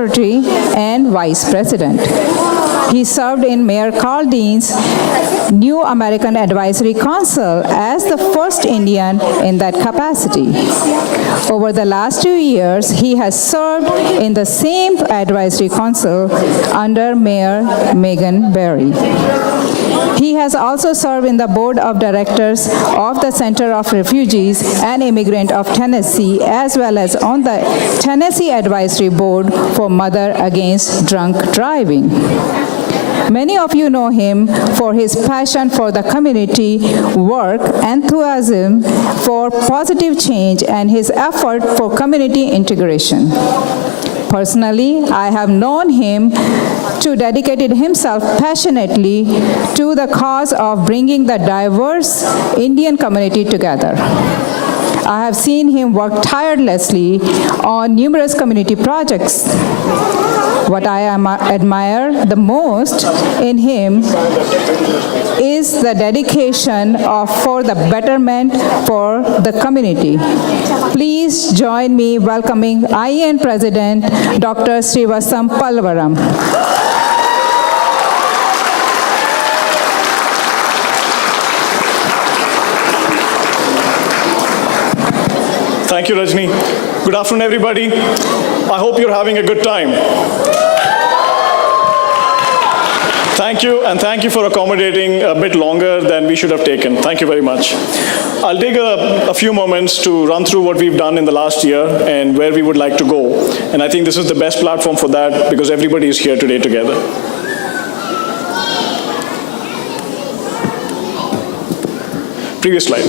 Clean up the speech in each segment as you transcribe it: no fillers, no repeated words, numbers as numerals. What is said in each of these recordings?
Secretary and Vice President. He served in Mayor Carl Dean's New American Advisory Council as the first Indian in that capacity. Over the last 2 years, he has served in the same advisory council under Mayor Megan Barry. He has also served in the board of directors of the Center of Refugees and Immigrants of Tennessee, as well as on the Tennessee Advisory Board for Mother Against Drunk Driving. Many of you know him for his passion for the community work, enthusiasm for positive change, and his effort for community integration. Personally, I have known him to dedicate himself passionately to the cause of bringing the diverse Indian community together. I have seen him work tirelessly on numerous community projects. What I admire the most in him is the dedication for the betterment for the community. Please join me welcoming IAN President Dr. Srivasam Pallavaram. Thank you, Rajni. Good afternoon, everybody. I hope you're having a good time. Thank you, and thank you for accommodating a bit longer than we should have taken. Thank you very much. I'll take a few moments to run through what we've done in the last year and where we would like to go. And I think this is the best platform for that because everybody is here today together. Previous slide.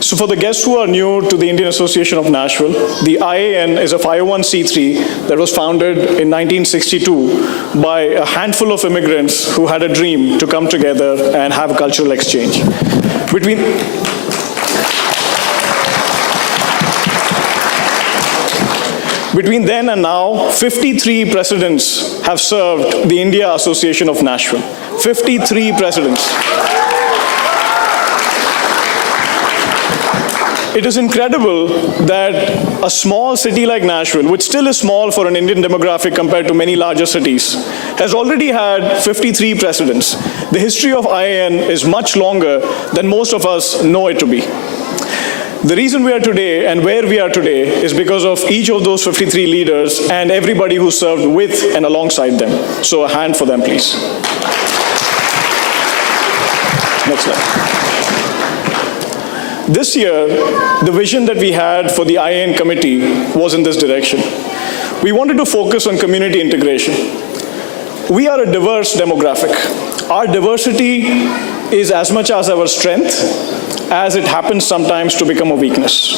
So for the guests who are new to the Indian Association of Nashville, the IAN is a 501c3 that was founded in 1962 by a handful of immigrants who had a dream to come together and have a cultural exchange. Between then and now, 53 presidents have served the India Association of Nashville. 53 presidents. It is incredible that a small city like Nashville, which still is small for an Indian demographic compared to many larger cities, has already had 53 presidents. The history of IAN is much longer than most of us know it to be. The reason we are today and where we are today is because of each of those 53 leaders and everybody who served with and alongside them. So a hand for them, please. Next slide. This year, the vision that we had for the IAN committee was in this direction. We wanted to focus on community integration. We are a diverse demographic. Our diversity is as much as our strength as it happens sometimes to become a weakness.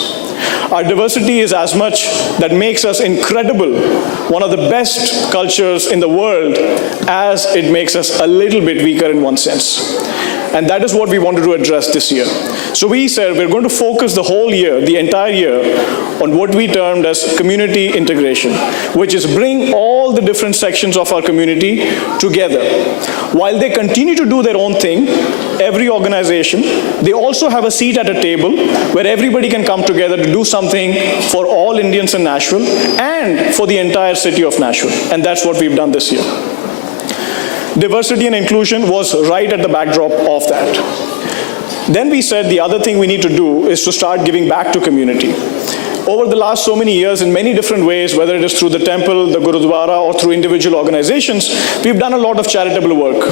Our diversity is as much that makes us incredible, one of the best cultures in the world, as it makes us a little bit weaker in one sense. And that is what we wanted to address this year. So we said we're going to focus the whole year, the entire year, on what we termed as community integration, which is bring all the different sections of our community together. While they continue to do their own thing, every organization, they also have a seat at a table where everybody can come together to do something for all Indians in Nashville and for the entire city of Nashville. And that's what we've done this year. Diversity and inclusion was right at the backdrop of that. Then we said the other thing we need to do is to start giving back to community. Over the last so many years, in many different ways, whether it is through the temple, the Gurudwara, or through individual organizations, we've done a lot of charitable work.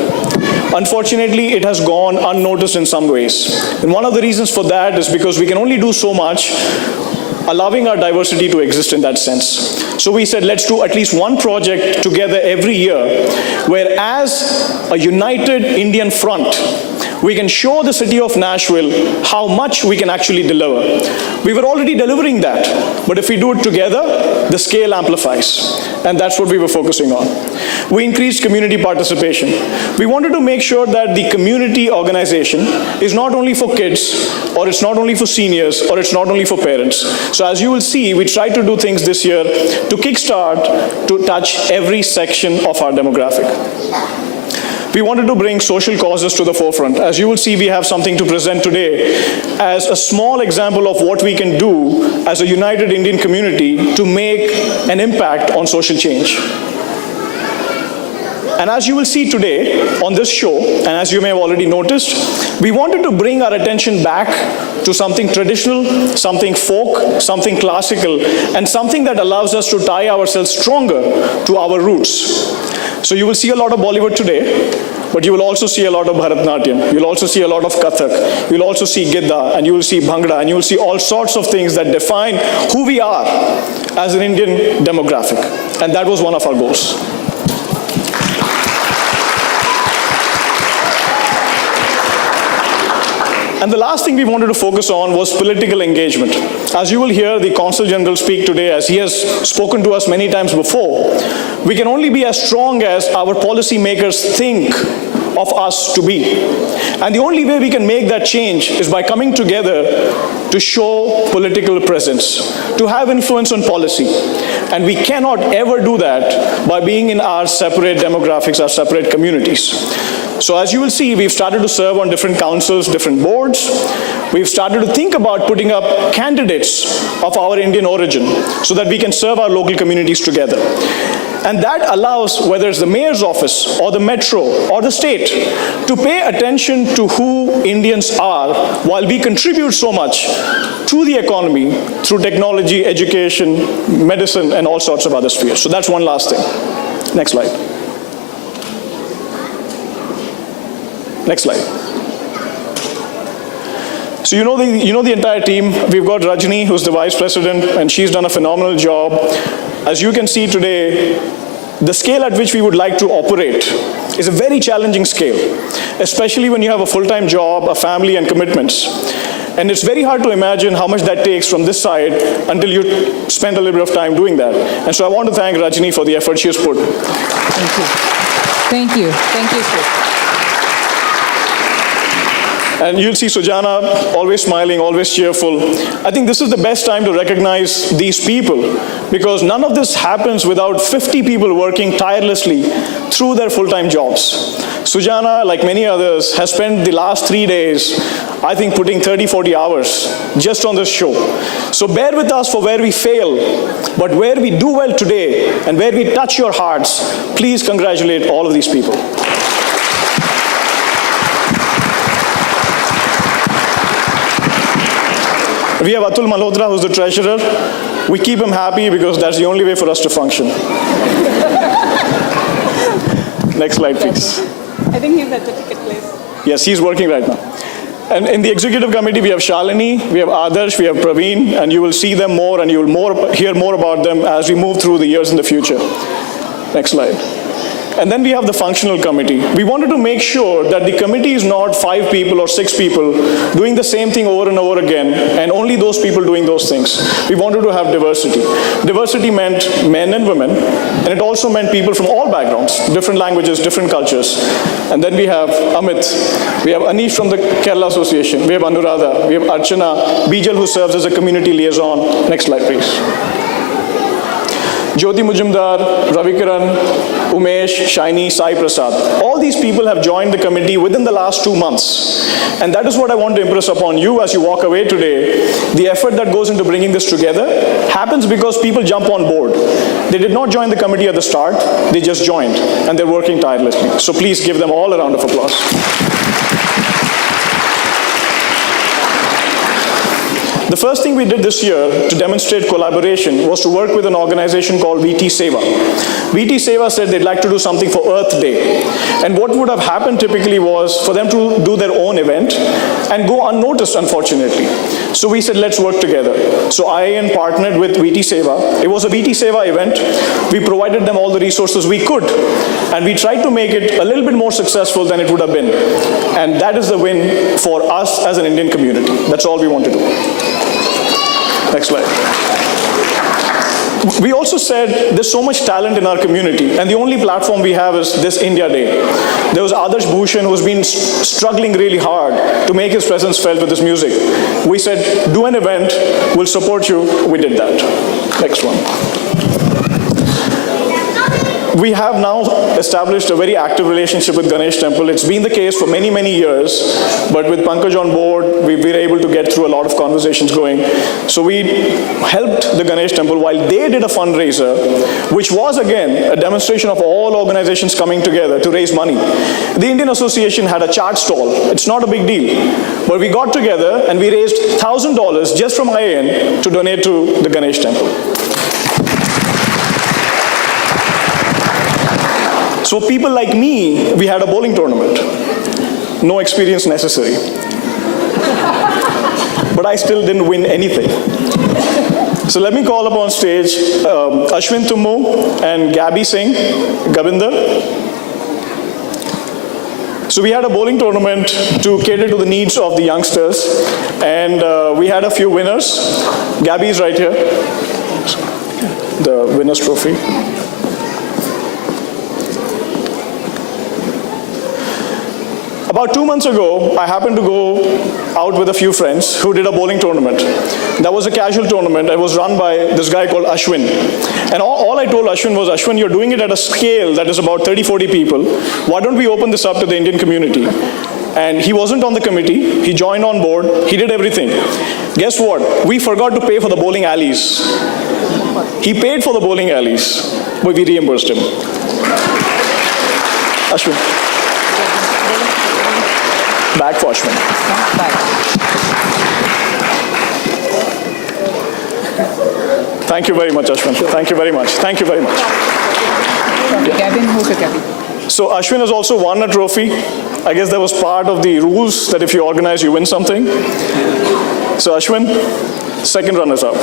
Unfortunately, it has gone unnoticed in some ways. And one of the reasons for that is because we can only do so much allowing our diversity to exist in that sense. So we said, let's do at least one project together every year, where as a united Indian front, we can show the city of Nashville how much we can actually deliver. We were already delivering that, but if we do it together, the scale amplifies. And that's what we were focusing on. We increased community participation. We wanted to make sure that the community organization is not only for kids, or it's not only for seniors, or it's not only for parents. So as you will see, we tried to do things this year to kickstart, to touch every section of our demographic. We wanted to bring social causes to the forefront. As you will see, we have something to present today as a small example of what we can do as a united Indian community to make an impact on social change. And as you will see today on this show, and as you may have already noticed, we wanted to bring our attention back to something traditional, something folk, something classical, and something that allows us to tie ourselves stronger to our roots. So you will see a lot of Bollywood today, but you will also see a lot of Bharatnatyam. You'll also see a lot of Kathak. You'll also see Gidda, and you will see Bhangra, and you will see all sorts of things that define who we are as an Indian demographic. And that was one of our goals. And the last thing we wanted to focus on was political engagement. As you will hear the Consul General speak today, as he has spoken to us many times before, we can only be as strong as our policymakers think of us to be. And the only way we can make that change is by coming together to show political presence, to have influence on policy. And we cannot ever do that by being in our separate demographics, our separate communities. So as you will see, we've started to serve on different councils, different boards. We've started to think about putting up candidates of our Indian origin so that we can serve our local communities together. And that allows, whether it's the mayor's office or the metro or the state, to pay attention to who Indians are while we contribute so much to the economy through technology, education, medicine, and all sorts of other spheres. So that's one last thing. Next slide. Next slide. So you know the entire team. We've got Rajni, who's the vice president, and she's done a phenomenal job. As you can see today, the scale at which we would like to operate is a very challenging scale, especially when you have a full-time job, a family, and commitments. And it's very hard to imagine how much that takes from this side until you spend a little bit of time doing that. And so I want to thank Rajni for the effort she has put. Thank you. Thank you. Thank you, sir. And you'll see Sujana always smiling, always cheerful. I think this is the best time to recognize these people, because none of this happens without 50 people working tirelessly through their full-time jobs. Sujana, like many others, has spent the last 3 days, I think, putting 30, 40 hours just on this show. So bear with us for where we fail, but where we do well today and where we touch your hearts, please congratulate all of these people. We have Atul Malhotra, who's the treasurer. We keep him happy because that's the only way for us to function. Next slide, please. I think he's at the ticket place. Yes, he's working right now. And in the executive committee, we have Shalini, we have Adarsh, we have Praveen, and you will see them more and you will hear more about them as we move through the years in the future. Next slide. And then we have the functional committee. We wanted to make sure that the committee is not 5 people or 6 people doing the same thing over and over again, and only those people doing those things. We wanted to have diversity. Diversity meant men and women, and it also meant people from all backgrounds, different languages, different cultures. And then we have Amit, we have Anish from the Kerala Association, we have Anuradha, we have Archana, Bijal, who serves as a community liaison. Next slide, please. Jyoti Mujumdar, Ravikiran, Umesh, Shaini, Sai Prasad. All these people have joined the committee within the last 2 months. And that is what I want to impress upon you as you walk away today. The effort that goes into bringing this together happens because people jump on board. They did not join the committee at the start, they just joined, and they're working tirelessly. So please give them all a round of applause. The first thing we did this year to demonstrate collaboration was to work with an organization called VT Seva. VT Seva said they'd like to do something for Earth Day. And what would have happened typically was for them to do their own event and go unnoticed, unfortunately. So we said, let's work together. So IAN partnered with VT Seva. It was a VT Seva event. We provided them all the resources we could. And we tried to make it a little bit more successful than it would have been. And that is the win for us as an Indian community. That's all we want to do. Next slide. We also said there's so much talent in our community, and the only platform we have is this India Day. There was Adarsh Bhushan, who's been struggling really hard to make his presence felt with his music. We said, do an event, we'll support you. We did that. Next one. we have now established a very active relationship with Ganesh Temple. It's been the case for many, many years, but with Pankaj on board, we've been able to get through a lot of conversations going. So we helped the Ganesh Temple while they did a fundraiser, which was again a demonstration of all organizations coming together to raise money. The Indian Association had a chart stall. It's not a big deal, but we got together and we raised $1,000 just from IAN to donate to the Ganesh Temple. So people like me, we had a bowling tournament. No experience necessary. But I still didn't win anything. So let me call up on stage Ashwin Tummu and Gabby Singh, Gabinder. So we had a bowling tournament to cater to the needs of the youngsters, and we had a few winners. Gabby is right here, the winner's trophy. About 2 months ago, I happened to go out with a few friends who did a bowling tournament. That was a casual tournament. It was run by this guy called Ashwin. And all I told Ashwin was, Ashwin, you're doing it at a scale that is about 30, 40 people. Why don't we open this up to the Indian community? And he wasn't on the committee. He joined on board. He did everything. Guess what? We forgot to pay for the bowling alleys. He paid for the bowling alleys, but we reimbursed him. Ashwin. Back for Ashwin. Thank you very much, Ashwin. Thank you very much. Thank you very much. Gavin, who's the Gavin? So Ashwin has also won a trophy. I guess that was part of the rules that if you organize, you win something. So Ashwin, second runners-up.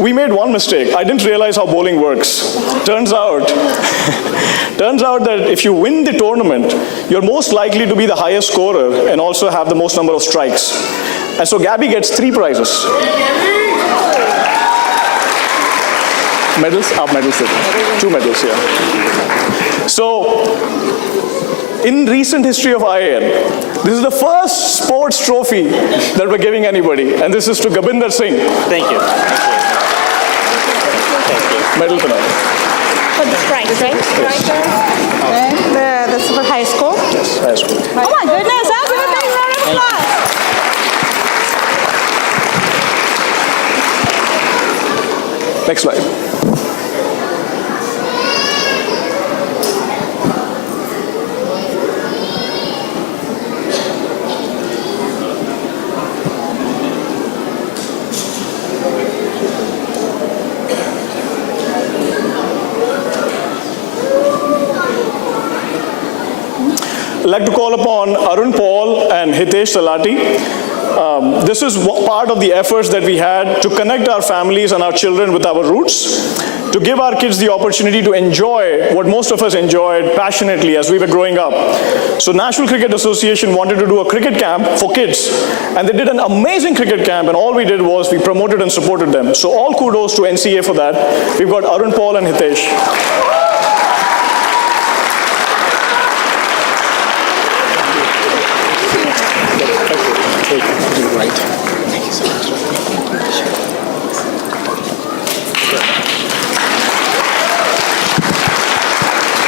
We made one mistake. I didn't realize how bowling works. Turns out that if you win the tournament, you're most likely to be the highest scorer and also have the most number of strikes. And so Gabby gets 3 prizes. Medals? Medals. 2 medals, yeah. So, in recent history of IAN, this is the first sports trophy that we're giving anybody, and this is to Gabinder Singh. Thank you. Medal tonight. For the strikes, right? And the super high score? Yes, high school. Oh my goodness, that's a big round of applause. Next slide. I'd like to call upon Arun Paul and Hitesh Talati. This is part of the efforts that we had to connect our families and our children with our roots, to give our kids the opportunity to enjoy what most of us enjoyed passionately as we were growing up. So National Cricket Association wanted to do a cricket camp for kids, and they did an amazing cricket camp, and all we did was we promoted and supported them. So all kudos to NCA for that. We've got Arun Paul and Hitesh.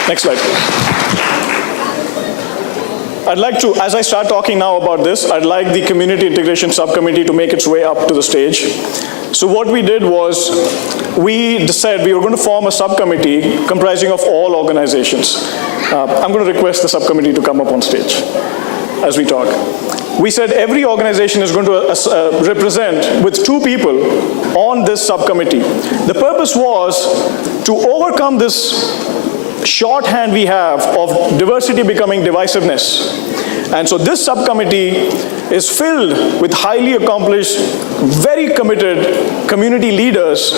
Next slide. I'd like to, as I start talking now about this, I'd like the Community Integration Subcommittee to make its way up to the stage. So what we did was, we said we were going to form a subcommittee comprising of all organizations. I'm going to request the subcommittee to come up on stage as we talk. We said every organization is going to represent with 2 people on this subcommittee. The purpose was to overcome this shorthand we have of diversity becoming divisiveness. And so this subcommittee is filled with highly accomplished, very committed community leaders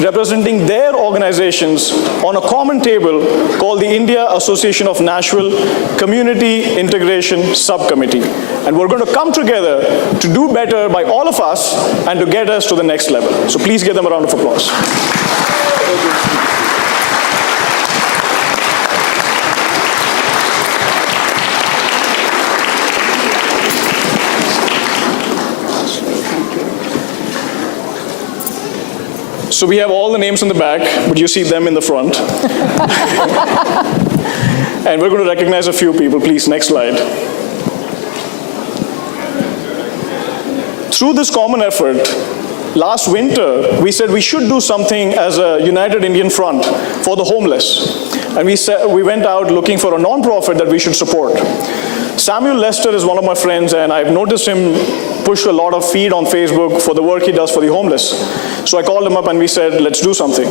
representing their organizations on a common table called the India Association of Nashville Community Integration Subcommittee. And we're going to come together to do better by all of us and to get us to the next level. So please give them a round of applause. So we have all the names in the back, but you see them in the front. And we're going to recognize a few people. Please, next slide. Through this common effort, last winter, we said we should do something as a United Indian Front for the homeless. And we went out looking for a nonprofit that we should support. Samuel Lester is one of my friends, and I've noticed him push a lot of feed on Facebook for the work he does for the homeless. So I called him up and we said, let's do something.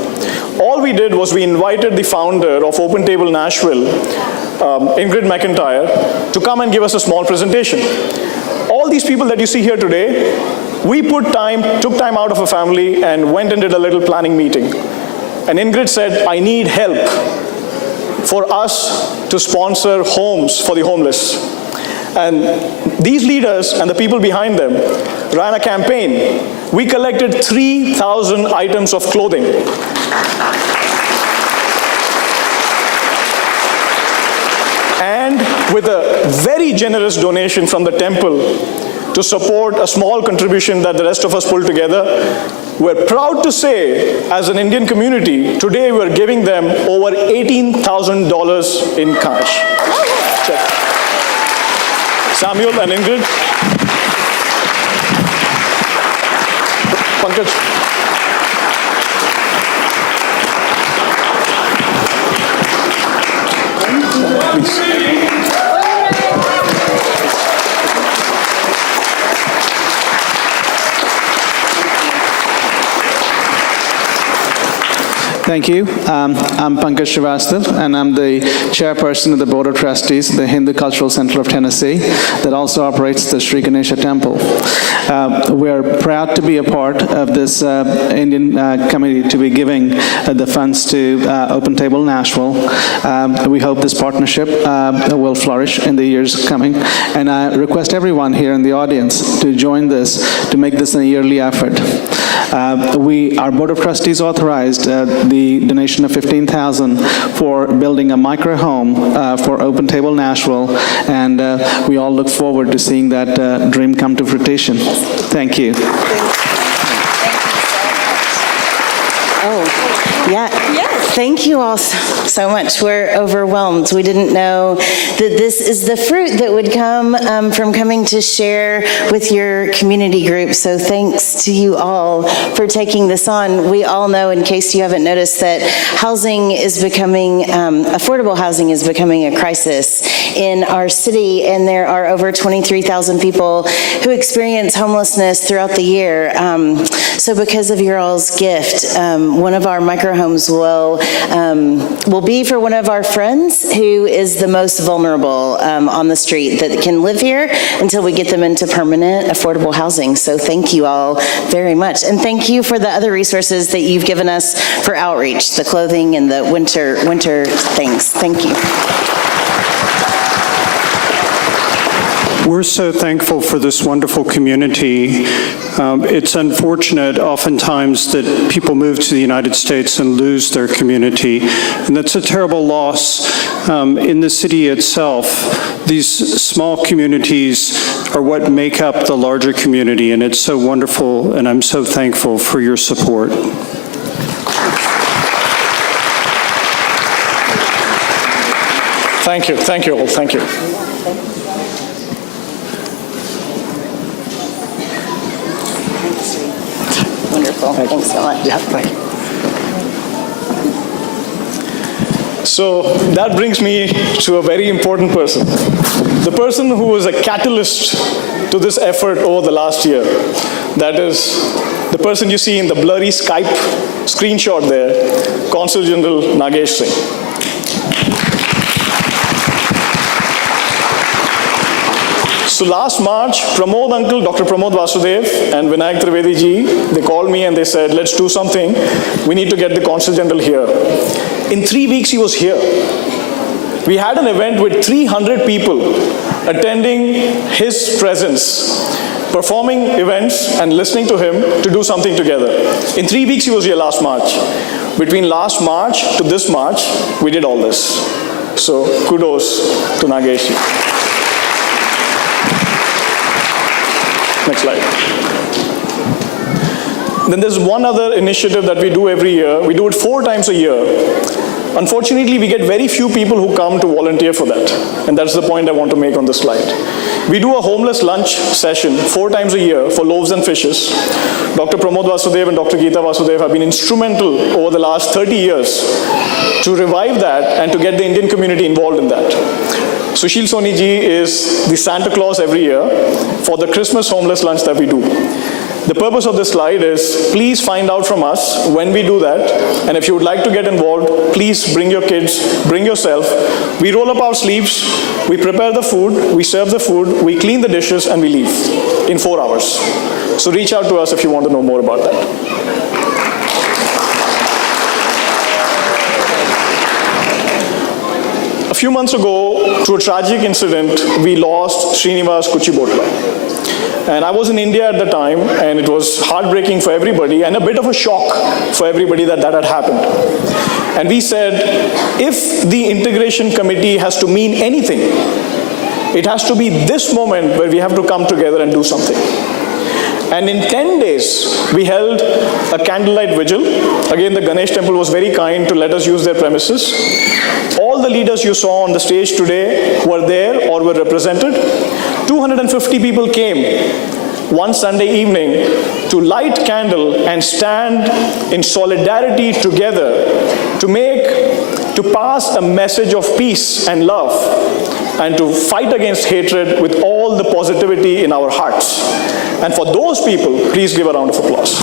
All we did was we invited the founder of Open Table Nashville, Ingrid McIntyre, to come and give us a small presentation. All these people that you see here today, we took time out of a family and went and did a little planning meeting. And Ingrid said, I need help for us to sponsor homes for the homeless. And these leaders and the people behind them ran a campaign. We collected 3,000 items of clothing. And with a very generous donation from the temple to support a small contribution that the rest of us pulled together, we're proud to say, as an Indian community, today we're giving them over $18,000 in cash. Check. Samuel and Ingrid. Pankaj. Please. Thank you. I'm Pankaj Srivastav, and I'm the chairperson of the Board of Trustees of the Hindu Cultural Center of Tennessee that also operates the Sri Ganesha Temple. We're proud to be a part of this Indian committee to be giving the funds to Open Table Nashville. We hope this partnership will flourish in the years coming, and I request everyone here in the audience to join this, to make this a yearly effort. Our Board of Trustees authorized the donation of $15,000 for building a micro home for Open Table Nashville, and we all look forward to seeing that dream come to fruition. Thank you. Oh, yeah. Yes. Thank you all so much. We're overwhelmed. We didn't know that this is the fruit that would come from coming to share with your community group. So thanks to you all for taking this on. We all know, in case you haven't noticed, that housing is becoming, affordable housing is becoming a crisis in our city, and there are over 23,000 people who experience homelessness throughout the year. So because of your all's gift, one of our microhomes will be for one of our friends who is the most vulnerable on the street that can live here until we get them into permanent affordable housing. So thank you all very much. And thank you for the other resources that you've given us for outreach, the clothing and the winter things. Thank you. We're so thankful for this wonderful community. It's unfortunate oftentimes that people move to the United States and lose their community, and that's a terrible loss. In the city itself, these small communities are what make up the larger community, and it's so wonderful, and I'm so thankful for your support. Thank you all, thank you. Wonderful. Thanks so much. Yeah, thank you. So that brings me to a very important person. The person who was a catalyst to this effort over the last year. That is the person you see in the blurry Skype screenshot there, Consul General Nagesh Singh. So last March, Pramod uncle, Dr. Pramod Vasudev and Vinayak Trivedi ji, they called me and they said, let's do something. We need to get the Consul General here. In 3 weeks, he was here. We had an event with 300 people attending his presence, performing events and listening to him to do something together. In 3 weeks, he was here last March. Between last March to this March, we did all this. So kudos to Nagesh ji. Next slide. Then there's one other initiative that we do every year. We do it 4 times a year. Unfortunately, we get very few people who come to volunteer for that. And that's the point I want to make on the slide. We do a homeless lunch session 4 times a year for loaves and fishes. Dr. Pramod Vasudev and Dr. Geeta Vasudev have been instrumental over the last 30 years to revive that and to get the Indian community involved in that. Sushil Soni ji is the Santa Claus every year for the Christmas homeless lunch that we do. The purpose of this slide is, please find out from us when we do that, and if you would like to get involved, please bring your kids, bring yourself. We roll up our sleeves, we prepare the food, we serve the food, we clean the dishes, and we leave in 4 hours. So reach out to us if you want to know more about that. A few months ago, through a tragic incident, we lost Srinivas Kuchibhotla. And I was in India at the time, and it was heartbreaking for everybody and a bit of a shock for everybody that had happened. And we said, if the integration committee has to mean anything, it has to be this moment where we have to come together and do something. And in 10 days, we held a candlelight vigil. Again, the Ganesh temple was very kind to let us use their premises. All the leaders you saw on the stage today were there or were represented. 250 people came one Sunday evening to light candle and stand in solidarity together to pass a message of peace and love and to fight against hatred with all the positivity in our hearts. And for those people, please give a round of applause.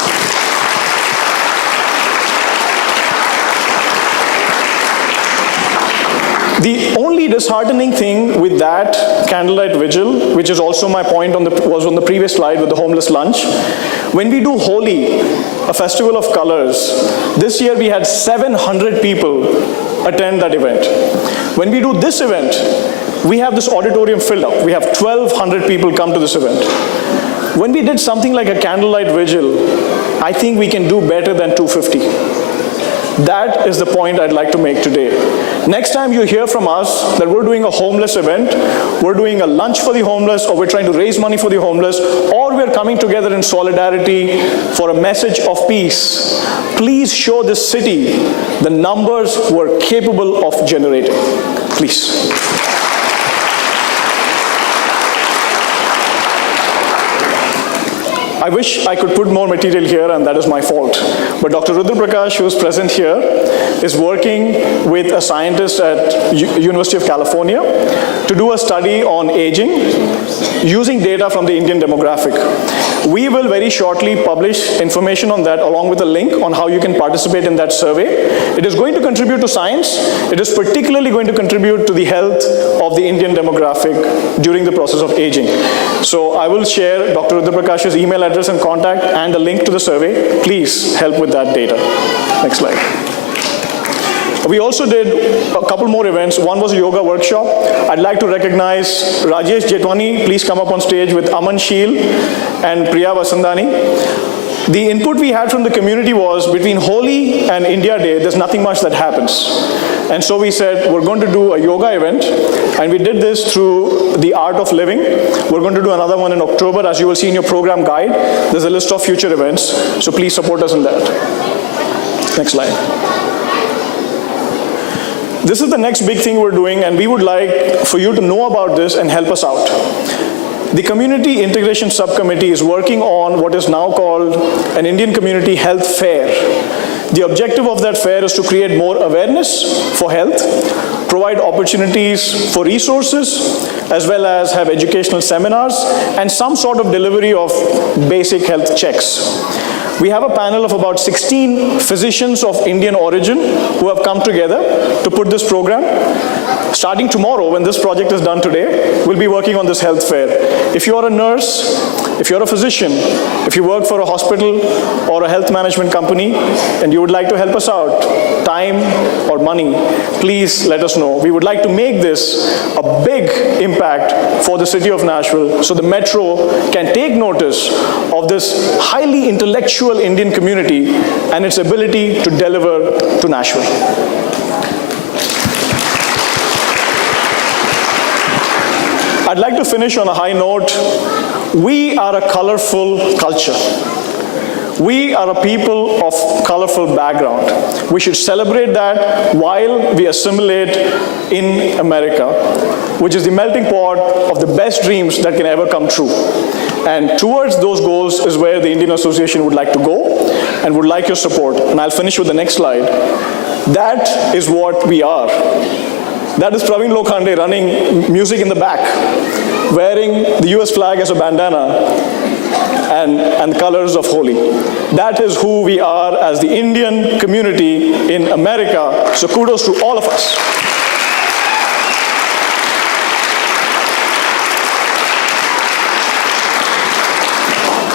The only disheartening thing with that candlelight vigil, which is also my point was on the previous slide with the homeless lunch, when we do Holi, a festival of colors, this year we had 700 people attend that event. When we do this event, we have this auditorium filled up. We have 1,200 people come to this event. When we did something like a candlelight vigil, I think we can do better than 250. That is the point I'd like to make today. Next time you hear from us that we're doing a homeless event, we're doing a lunch for the homeless, or we're trying to raise money for the homeless, or we're coming together in solidarity for a message of peace, please show this city the numbers we're capable of generating. Please. I wish I could put more material here, and that is my fault. But Dr. Rudra Prakash, who is present here, is working with a scientist at University of California to do a study on aging using data from the Indian demographic. We will very shortly publish information on that along with a link on how you can participate in that survey. It is going to contribute to science. It is particularly going to contribute to the health of the Indian demographic during the process of aging. So I will share Dr. Rudra Prakash's email address and contact and a link to the survey. Please help with that data. Next slide. We also did a couple more events. One was a yoga workshop. I'd like to recognize Rajesh Jetwani. Please come up on stage with Aman Sheel and Priya Vasandani. The input we had from the community was between Holi and India Day, there's nothing much that happens. And so we said, we're going to do a yoga event. And we did this through the Art of Living. We're going to do another one in October. As you will see in your program guide, there's a list of future events. So please support us in that. Next slide. This is the next big thing we're doing, and we would like for you to know about this and help us out. The Community Integration Subcommittee is working on what is now called an Indian Community Health Fair. The objective of that fair is to create more awareness for health, provide opportunities for resources, as well as have educational seminars and some sort of delivery of basic health checks. We have a panel of about 16 physicians of Indian origin who have come together to put this program. Starting tomorrow, when this project is done today, we'll be working on this health fair. If you're a nurse, if you're a physician, if you work for a hospital or a health management company, and you would like to help us out, time or money, please let us know. We would like to make this a big impact for the city of Nashville so the metro can take notice of this highly intellectual Indian community and its ability to deliver to Nashville. I'd like to finish on a high note. We are a colorful culture. We are a people of colorful background. We should celebrate that while we assimilate in America, which is the melting pot of the best dreams that can ever come true. And towards those goals is where the Indian Association would like to go and would like your support. And I'll finish with the next slide. That is what we are. That is Praveen Lokhande running music in the back, wearing the US flag as a bandana and the colors of Holi. That is who we are as the Indian community in America. So kudos to all of us.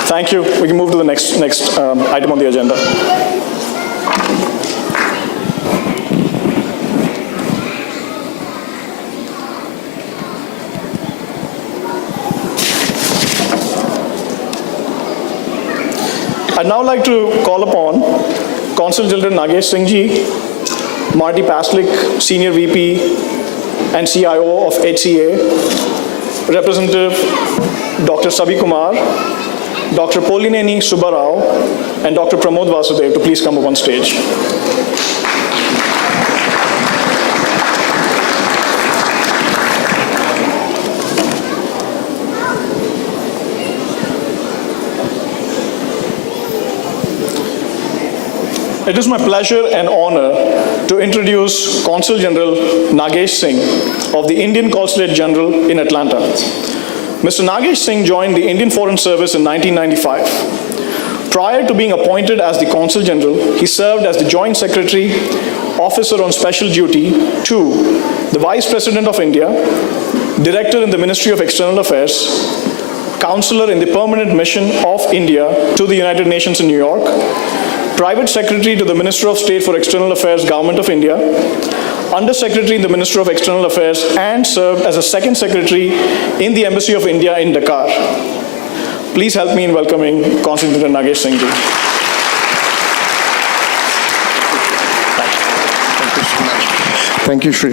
Thank you. We can move to the next item on the agenda. I'd now like to call upon Consul General Nagesh Singh Ji, Marty Paslik, Senior VP and CIO of HCA, Representative Dr. Sabi Kumar, Dr. Polineni Subbarao, and Dr. Pramod Vasudev to please come up on stage. It is my pleasure and honor to introduce Consul General Nagesh Singh of the Indian Consulate General in Atlanta. Mr. Nagesh Singh joined the Indian Foreign Service in 1995. Prior to being appointed as the Consul General, he served as the Joint Secretary, Officer on Special Duty to the Vice President of India, Director in the Ministry of External Affairs, Counselor in the Permanent Mission of India to the United Nations in New York, Private Secretary to the Minister of State for External Affairs, Government of India, Under Secretary in the Ministry of External Affairs, and served as a Second Secretary in the Embassy of India in Dakar. Please help me in welcoming Consul General Nagesh Singh Ji. Thank you, Shri.